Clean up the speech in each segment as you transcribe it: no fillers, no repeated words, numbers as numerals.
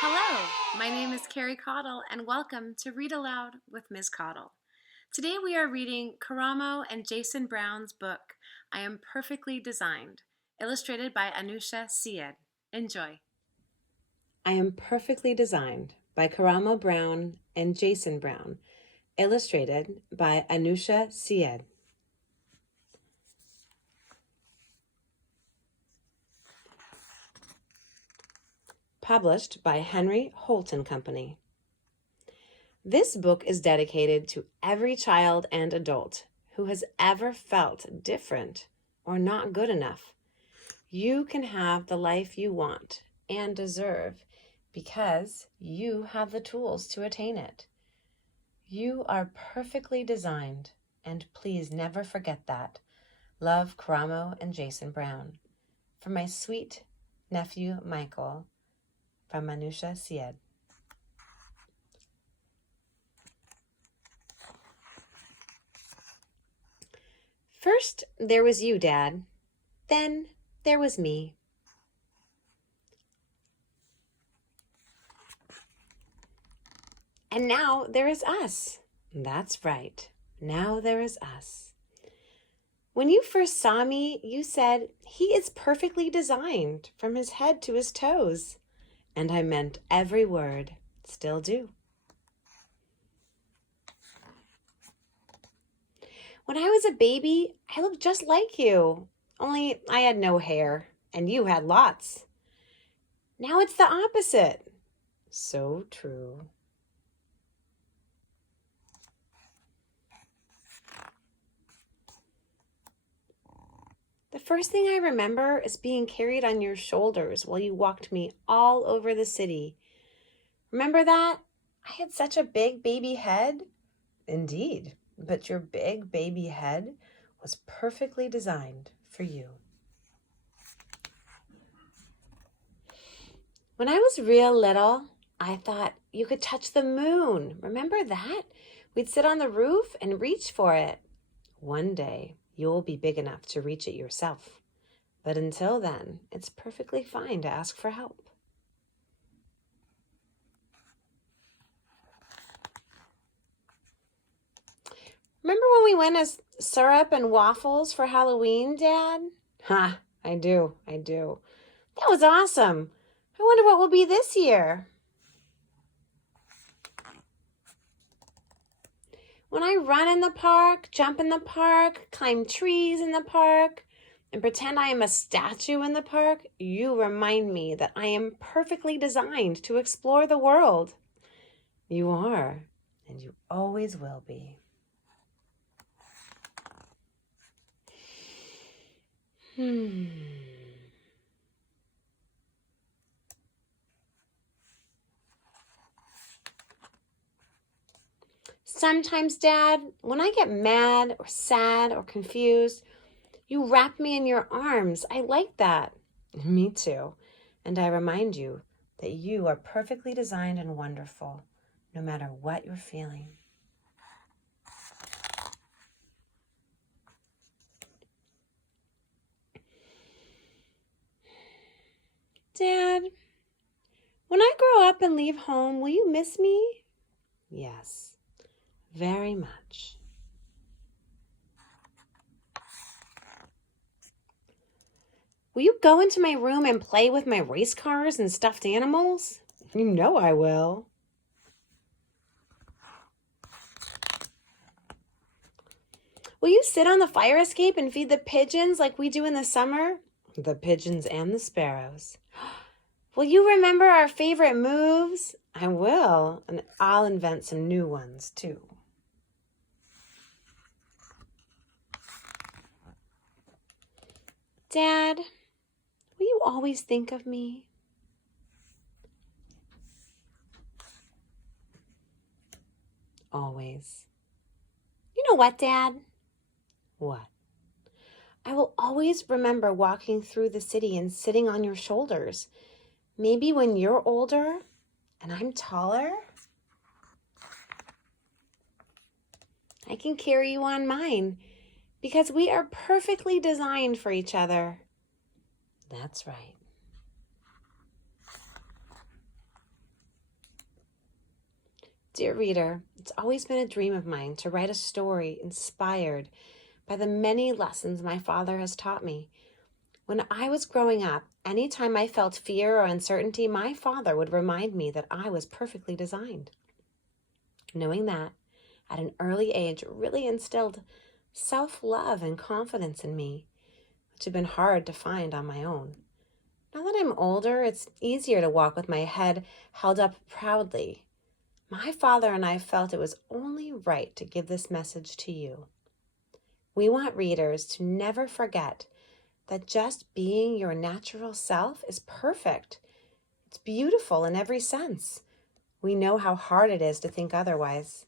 Hello, my name is Carrie Caudle, and welcome to Read Aloud with Ms. Caudle. Today we are reading Karamo and Jason Brown's book, I Am Perfectly Designed, illustrated by Anoosha Syed. Enjoy. I Am Perfectly Designed by Karamo Brown and Jason Brown, illustrated by Anoosha Syed. Published by Henry Holt and Company. This book is dedicated to every child and adult who has ever felt different or not good enough. You can have the life you want and deserve because you have the tools to attain it. You are perfectly designed, and please never forget that. Love, Karamo and Jason Brown. For my sweet nephew, Michael, from Anoosha Syed. First, there was you, Dad. Then, there was me. And now there is us. That's right. Now there is us. When you first saw me, you said, he is perfectly designed from his head to his toes. And I meant every word. Still do. When I was a baby, I looked just like you. Only I had no hair, and you had lots. Now it's the opposite. So true. The first thing I remember is being carried on your shoulders while you walked me all over the city. Remember that? I had such a big baby head. Indeed, but your big baby head was perfectly designed for you. When I was real little, I thought you could touch the moon. Remember that? We'd sit on the roof and reach for it. One day, you'll be big enough to reach it yourself. But until then, it's perfectly fine to ask for help. Remember when we went as syrup and waffles for Halloween, Dad? Ha, I do. That was awesome. I wonder what will be this year. When I run in the park, jump in the park, climb trees in the park, and pretend I am a statue in the park, you remind me that I am perfectly designed to explore the world. You are, and you always will be. Sometimes, Dad, when I get mad or sad or confused, you wrap me in your arms. I like that. Me too. And I remind you that you are perfectly designed and wonderful, no matter what you're feeling. Dad, when I grow up and leave home, will you miss me? Yes, very much. Will you go into my room and play with my race cars and stuffed animals? You know I will. Will you sit on the fire escape and feed the pigeons like we do in the summer? The pigeons and the sparrows. Will you remember our favorite moves? I will, and I'll invent some new ones too. Dad, will you always think of me? Always. You know what, Dad? What? I will always remember walking through the city and sitting on your shoulders. Maybe when you're older and I'm taller, I can carry you on mine because we are perfectly designed for each other. That's right. Dear reader, it's always been a dream of mine to write a story inspired by the many lessons my father has taught me. When I was growing up, anytime I felt fear or uncertainty, my father would remind me that I was perfectly designed. Knowing that at an early age really instilled self-love and confidence in me, which had been hard to find on my own. Now that I'm older, it's easier to walk with my head held up proudly. My father and I felt it was only right to give this message to you. We want readers to never forget that just being your natural self is perfect. It's beautiful in every sense. We know how hard it is to think otherwise,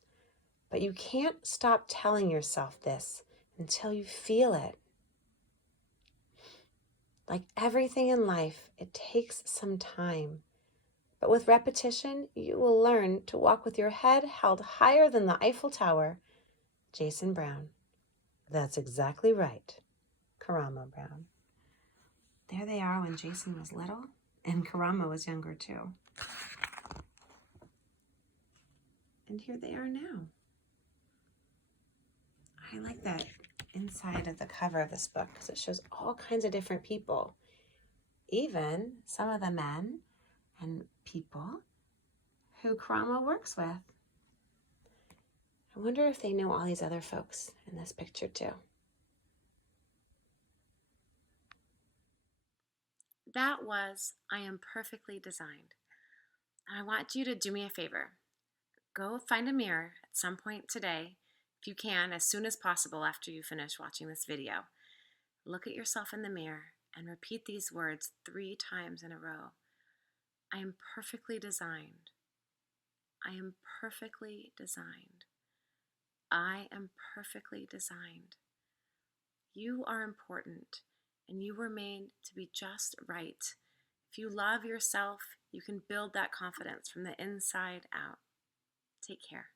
but you can't stop telling yourself this until you feel it. Like everything in life, it takes some time. But with repetition, you will learn to walk with your head held higher than the Eiffel Tower. Jason Brown. That's exactly right. Karamo Brown. There they are when Jason was little, and Karamo was younger too. And here they are now. I like that inside of the cover of this book because it shows all kinds of different people, even some of the men and people who Karamo works with. I wonder if they know all these other folks in this picture too. That was I Am Perfectly Designed. I want you to do me a favor. Go find a mirror at some point today, if you can, as soon as possible after you finish watching this video. Look at yourself in the mirror and repeat these words 3 times in a row. I am perfectly designed. I am perfectly designed. I am perfectly designed. You are important, and you were made to be just right. If you love yourself, you can build that confidence from the inside out. Take care.